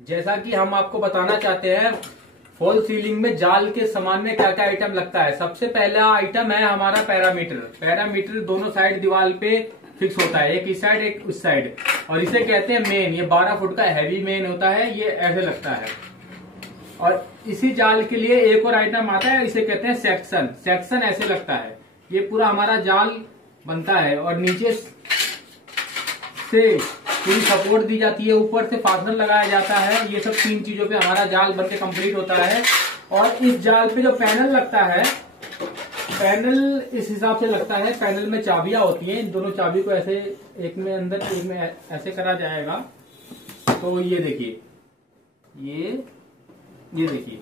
जैसा कि हम आपको बताना चाहते हैं, फॉल सीलिंग में जाल के सामान में क्या क्या आइटम लगता है। सबसे पहला आइटम है हमारा पैरामीटर। पैरामीटर दोनों साइड दीवार पे फिक्स होता है, एक इस साइड एक उस साइड, और इसे कहते हैं मेन। ये 12 फुट का हैवी मेन होता है, ये ऐसे लगता है। और इसी जाल के लिए एक और आइटम आता है, इसे कहते हैं सेक्शन। सेक्शन ऐसे लगता है। ये पूरा हमारा जाल बनता है और नीचे से पूरी सपोर्ट दी जाती है, ऊपर से फास्टनर लगाया जाता है। ये सब 3 चीजों पे हमारा जाल बनके कंप्लीट होता है। और इस जाल पे जो पैनल लगता है, पैनल इस हिसाब से लगता है। पैनल में चाबियां होती हैं, इन दोनों चाबी को ऐसे एक में अंदर एक में ऐसे करा जाएगा। तो ये देखिए, ये देखिए,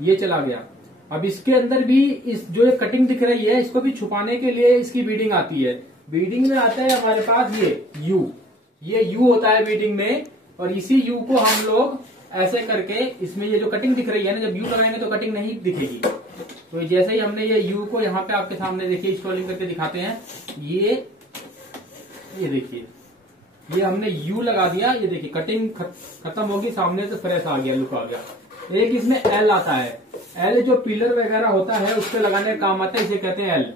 ये चला गया। अब इसके अंदर भी इस जो ये कटिंग दिख रही है, इसको भी छुपाने के लिए इसकी बीडिंग आती है। बीडिंग में आता है हमारे पास ये यू होता है बीडिंग में। और इसी यू को हम लोग ऐसे करके, इसमें ये जो कटिंग दिख रही है ना, जब यू लगाएंगे तो कटिंग नहीं दिखेगी। तो जैसे ही हमने ये यू को यहाँ पे आपके सामने देखिए इंस्टॉलिंग करके दिखाते हैं। ये देखिए, ये हमने यू लगा दिया। ये देखिए कटिंग खत्म होगी, सामने से फ्रेश आ गया, लुक आ गया। एक इसमें एल आता है। एल जो पिलर वगैरह होता है उस पे लगाने का काम आता है, इसे कहते हैं एल।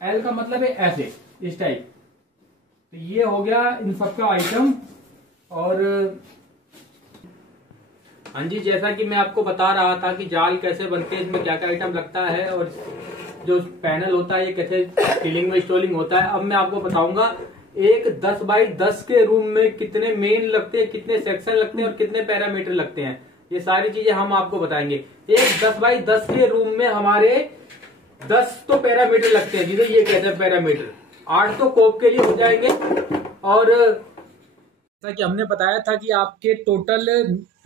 एल का मतलब है ऐसे, इस टाइप। तो ये हो गया इन सबका आइटम। और हाँ जी, जैसा कि मैं आपको बता रहा था कि जाल कैसे बनते हैं, इसमें क्या क्या आइटम लगता है और जो पैनल होता है ये कैसे सीलिंग में इंस्टॉलिंग होता है। अब मैं आपको बताऊंगा एक 10 बाई 10 के रूम में कितने मेन लगते हैं, कितने सेक्शन लगते हैं और कितने पैरामीटर लगते हैं। ये सारी चीजें हम आपको बताएंगे। एक 10 बाई 10 के रूम में हमारे 10 तो पैरामीटर लगते हैं, जिसे ये कहते हैं पैरामीटर। 8 तो कोप के लिए हो जाएंगे। और जैसा कि हमने बताया था कि आपके टोटल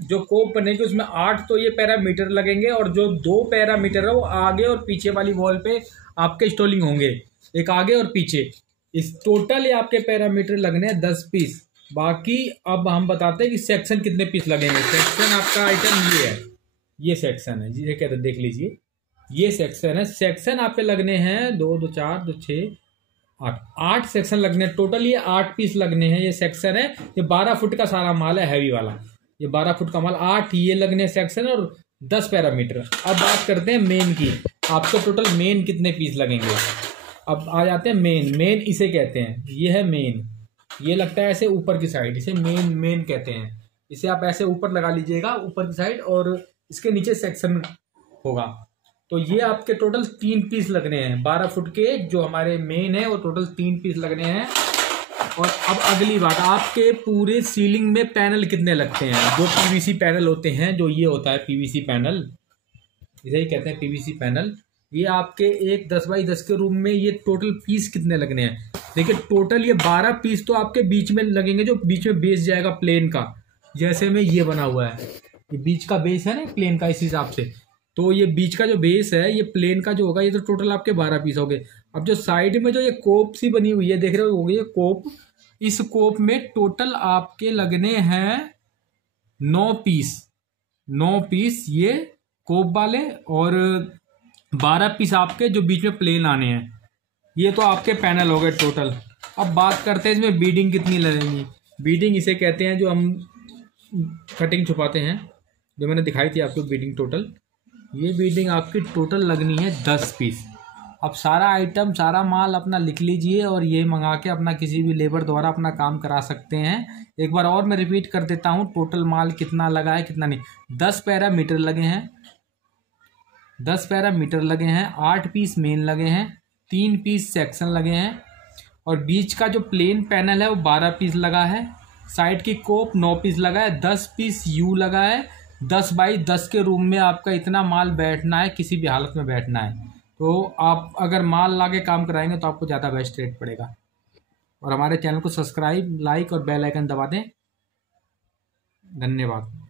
जो कोप बनेगी उसमें 8 तो ये पैरामीटर लगेंगे, और जो 2 पैरामीटर है वो आगे और पीछे वाली वॉल पे आपके इंस्टॉलिंग होंगे, एक आगे और पीछे। इस टोटल ये आपके पैरामीटर लगने हैं 10 पीस। बाकी अब हम बताते हैं कि सेक्शन कितने पीस लगेंगे। सेक्शन आपका आइटम ये है, ये सेक्शन है, ये कहते हैं, देख लीजिए, ये सेक्शन है। सेक्शन आपके लगने हैं 2 2 4 2 6 8 सेक्शन लगने हैं टोटल। ये 8 पीस लगने हैं, ये सेक्शन है। ये 12 फुट का सारा माल है, हैवी वाला। ये 12 फुट का माल, 8 ये लगने सेक्शन और 10 पैरामीटर। अब बात करते हैं मेन की। आपको टोटल मेन कितने पीस लगेंगे। अब आ जाते हैं मेन इसे कहते हैं, ये है मेन। ये लगता है ऐसे ऊपर की साइड, इसे मेन कहते हैं। इसे आप ऐसे ऊपर लगा लीजिएगा, ऊपर की साइड, और इसके नीचे सेक्शन होगा। तो ये आपके टोटल 3 पीस लगने हैं 12 फुट के। जो हमारे मेन है वो टोटल 3 पीस लगने हैं। और अब अगली बात, आपके पूरे सीलिंग में पैनल कितने लगते हैं। जो पीवीसी पैनल होते हैं, जो ये होता है पीवीसी पैनल, इसे ही कहते हैं पीवीसी पैनल। ये आपके एक 10 बाई 10 के रूम में ये टोटल पीस कितने लगने हैं। देखिए टोटल ये 12 पीस तो आपके बीच में लगेंगे, जो बीच में बेस जाएगा प्लेन का। जैसे में ये बना हुआ है, ये बीच का बेस है ना प्लेन का, इस हिसाब से। तो ये बीच का जो बेस है, ये प्लेन का जो होगा, ये तो टोटल आपके 12 पीस हो गए। अब जो साइड में जो ये कोप सी बनी हुई है, देख रहे हो, ये कोप। इस कोप में टोटल आपके लगने हैं 9 पीस ये कोप वाले, और 12 पीस आपके जो बीच में प्लेन आने हैं। ये तो आपके पैनल हो गए टोटल। अब बात करते हैं इसमें बीडिंग कितनी लगेंगी। बीडिंग इसे कहते हैं जो हम कटिंग छुपाते हैं, जो मैंने दिखाई थी आपको बीडिंग टोटल। ये बीडिंग आपकी टोटल लगनी है 10 पीस। अब सारा आइटम, सारा माल अपना लिख लीजिए और ये मंगा के अपना किसी भी लेबर द्वारा अपना काम करा सकते हैं। एक बार और मैं रिपीट कर देता हूँ, टोटल माल कितना लगा है, कितना नहीं। 10 पैरामीटर लगे हैं, 10 पैरामीटर लगे हैं, 8 पीस मेन लगे हैं, 3 पीस सेक्शन लगे हैं, और बीच का जो प्लेन पैनल है वो 12 पीस लगा है। साइड की कोप 9 पीस लगा है, 10 पीस यू लगा है। 10 बाई 10 के रूम में आपका इतना माल बैठना है, किसी भी हालत में बैठना है। तो आप अगर माल ला के काम कराएंगे तो आपको ज़्यादा बेस्ट रेट पड़ेगा। और हमारे चैनल को सब्सक्राइब, लाइक और बेल आइकन दबा दें। धन्यवाद।